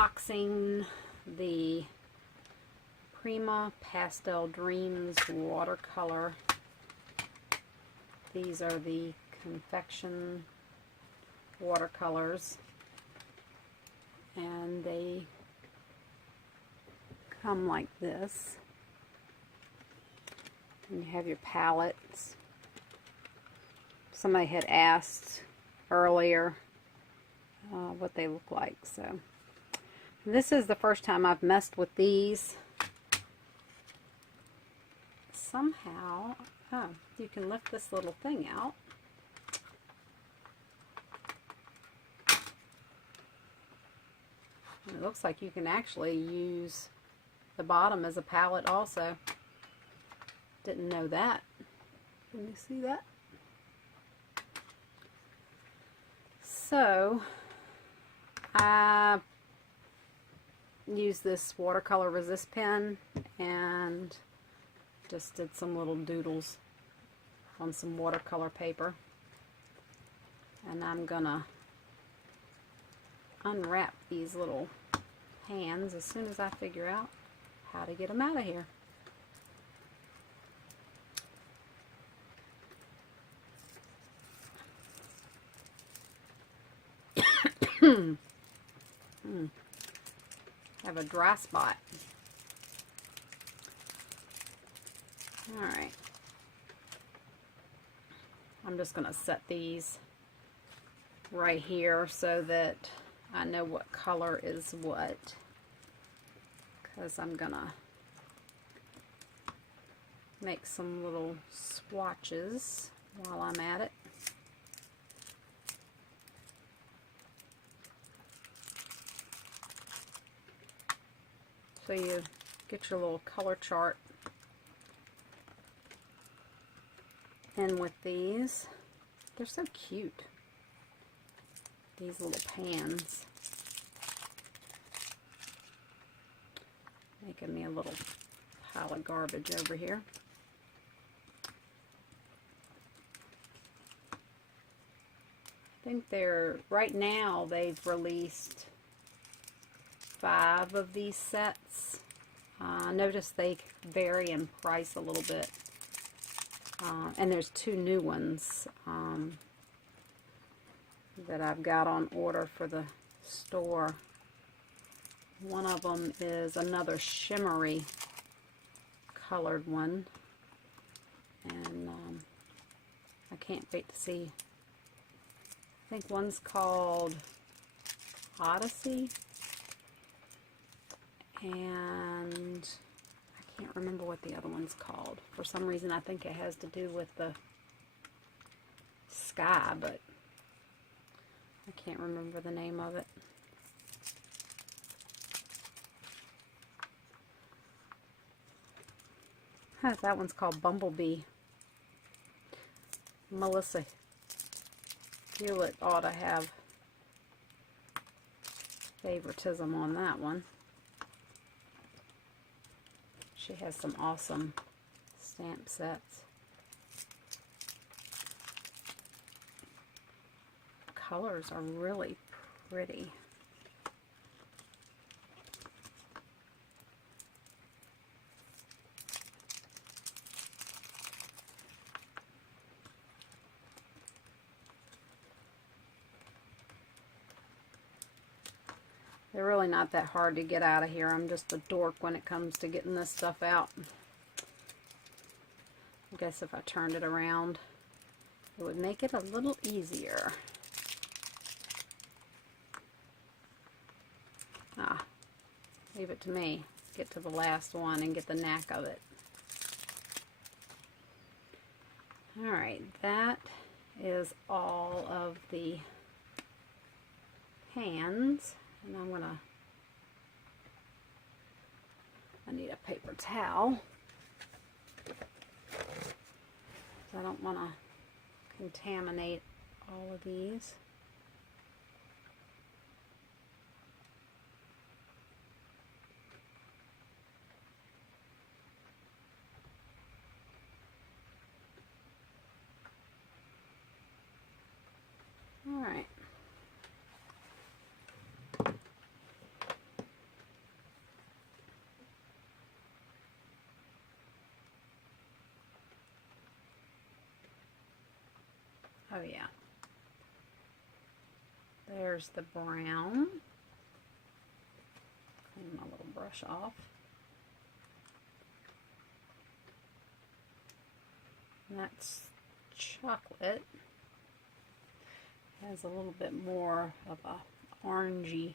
unboxing the Prima Pastel Dreams watercolor. These are the confection watercolors, and they come like this. And you have your palettes. Somebody had asked earlier what they look like, so this is the first time I've messed with these. Somehow, you can lift this little thing out. And it looks like you can actually use the bottom as a palette also. Didn't know that. Can you see that? So, I used this watercolor resist pen and just did some little doodles on some watercolor paper. And I'm gonna unwrap these little hands as soon as I figure out how to get them out of here. Have a dry spot. Alright. I'm just going to set these right here so that I know what color is what, because I'm going to make some little swatches while I'm at it. So you get your little color chart. And with these, they're so cute. These little pans. Making me a little pile of garbage over here. I think right now they've released 5 of these sets. Notice they vary in price a little bit. And there's 2 new ones that I've got on order for the store. One of them is another shimmery colored one. And I can't wait to see. I think one's called Odyssey. And I can't remember what the other one's called. For some reason, I think it has to do with the sky, but I can't remember the name of it. That one's called Bumblebee. Melissa Hewlett ought to have favoritism on that one. She has some awesome stamp sets. Colors are really pretty. They're really not that hard to get out of here. I'm just a dork when it comes to getting this stuff out. I guess if I turned it around, it would make it a little easier. Leave it to me. Get to the last one and get the knack of it. Alright, that is all of the hands. And I need a paper towel. I don't want to contaminate all of these. All right. Oh yeah. There's the brown. Clean my little brush off. And that's chocolate. Has a little bit more of a orangey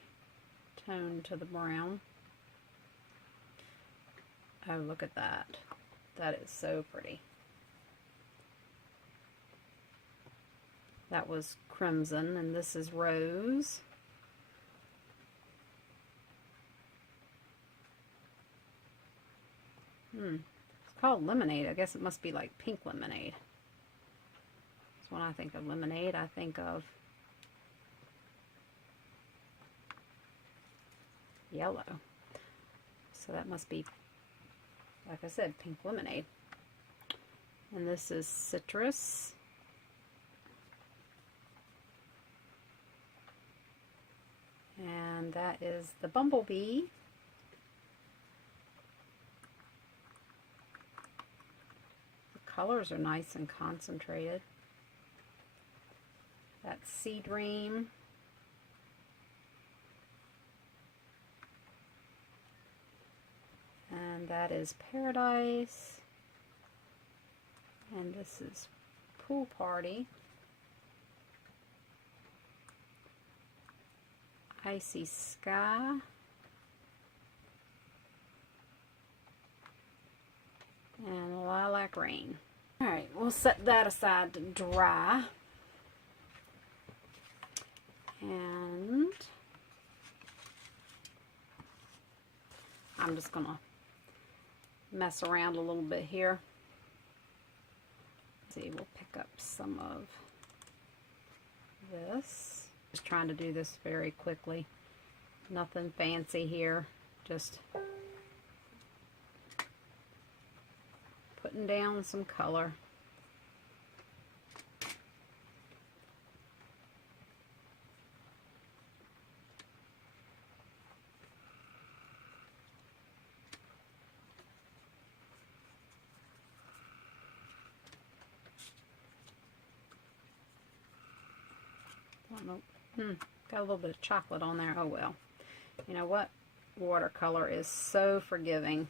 tone to the brown. Oh, look at that. That is so pretty. That was crimson, and this is rose. It's called lemonade. I guess it must be like pink lemonade. So when I think of lemonade, I think of yellow. So that must be, like I said, pink lemonade. And this is citrus. And that is the bumblebee. The colors are nice and concentrated. That's Sea Dream. And that is Paradise. And this is Pool Party. Icy Sky. And Lilac Rain. Alright, we'll set that aside to dry. And I'm just going to mess around a little bit here. Let's see, we'll pick up some of this. Just trying to do this very quickly. Nothing fancy here. Just putting down some color. Got a little bit of chocolate on there. Oh well. You know what? Watercolor is so forgiving.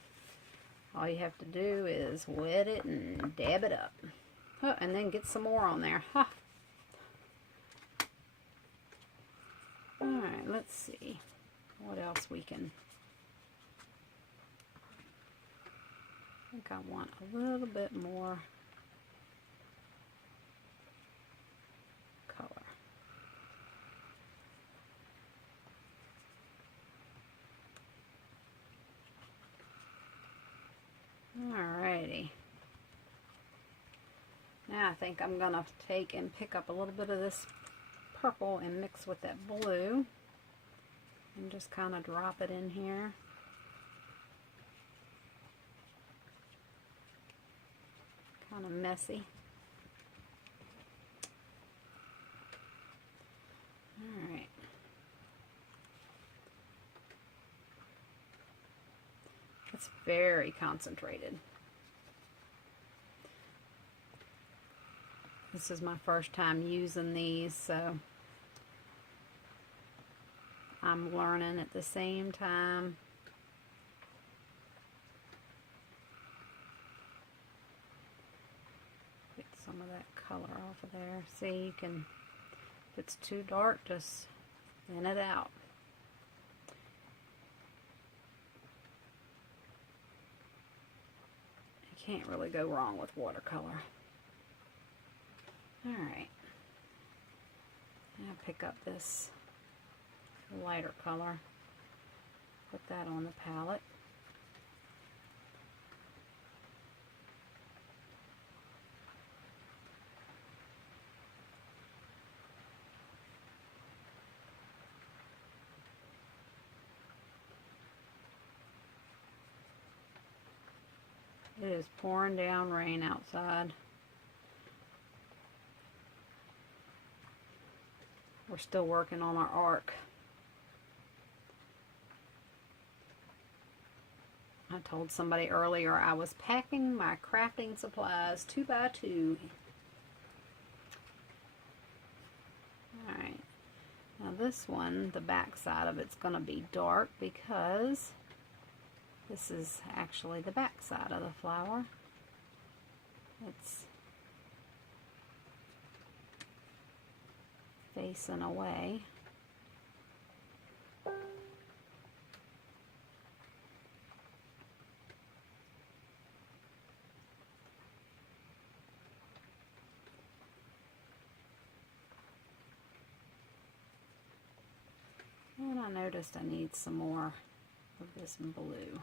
All you have to do is wet it and dab it up. Oh, and then get some more on there. Ha! Alright, let's see what else we can. I think I want a little bit more color. Alrighty. Now I think I'm going to take and pick up a little bit of this purple and mix with that blue. And just kind of drop it in here. Kind of messy. Alright. It's very concentrated. This is my first time using these, so I'm learning at the same time. Get some of that color off of there. See, you can, if it's too dark, just thin it out. Can't really go wrong with watercolor. Alright. Now pick up this lighter color. Put that on the palette. It is pouring down rain outside. We're still working on our arc. I told somebody earlier I was packing my crafting supplies 2 by 2. Alright, now this one, the back side of it's going to be dark because this is actually the back side of the flower. It's facing away. And I noticed I need some more of this blue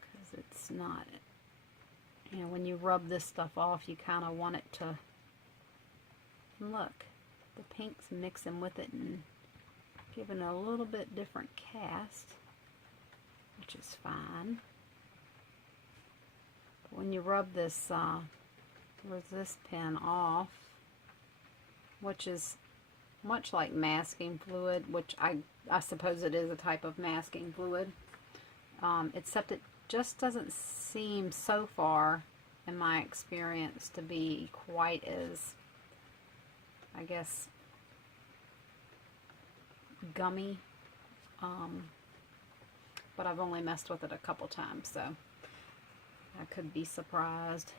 because it's not, you know, when you rub this stuff off, you kind of want it to, look, the pink's mixing with it and giving it a little bit different cast, which is fine. But when you rub this resist pen off, which is much like masking fluid, which I suppose it is a type of masking fluid, except it just doesn't seem so far, in my experience, to be quite as, I guess, gummy. But I've only messed with it a couple times, so I could be surprised.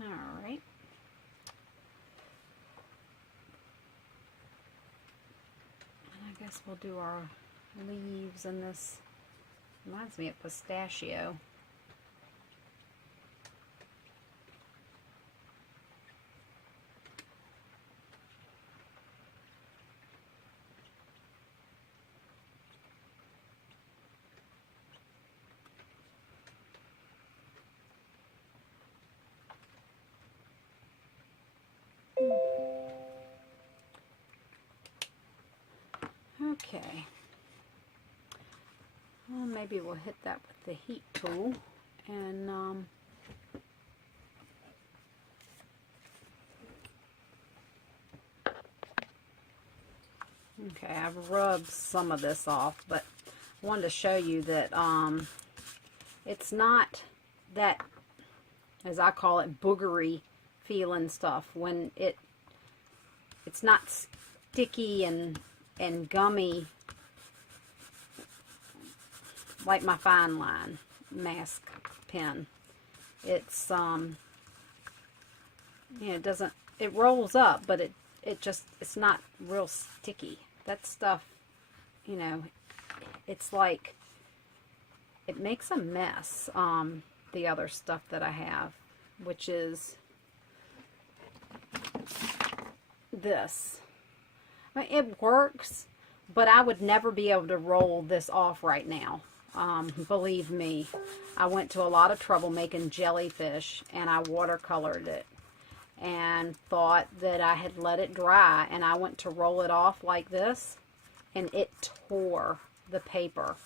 Alright. I guess we'll do our leaves in this. Reminds me of pistachio. Okay, well, maybe we'll hit that with the heat tool, and okay, I've rubbed some of this off, but I wanted to show you that it's not that, as I call it, boogery feeling stuff. When it's not sticky and gummy like my fine line mask pen. It's you know, it rolls up, but it's not real sticky. That stuff, you know, it's like it makes a mess. The other stuff that I have, which is this. I mean, it works, but I would never be able to roll this off right now. Believe me, I went to a lot of trouble making jellyfish, and I watercolored it and thought that I had let it dry, and I went to roll it off like this, and it tore the paper.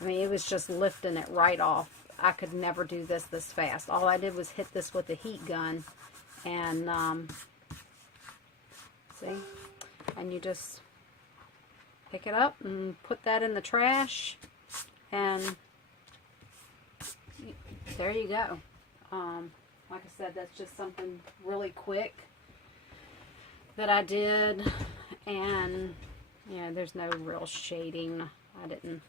I mean, it was just lifting it right off. I could never do this fast. All I did was hit this with a heat gun, and see? And you just pick it up and put that in the trash, and there you go. Like I said, that's just something really quick that I did, and you know, there's no real shading. I didn't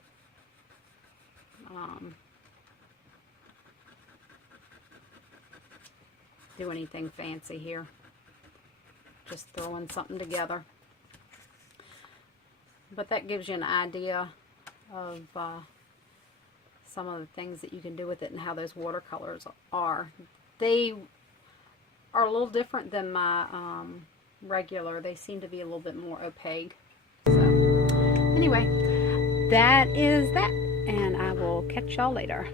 do anything fancy here. Just throwing something together. But that gives you an idea of some of the things that you can do with it and how those watercolors are. They are a little different than my regular. They seem to be a little bit more opaque. So anyway, that is that, and I will catch y'all later.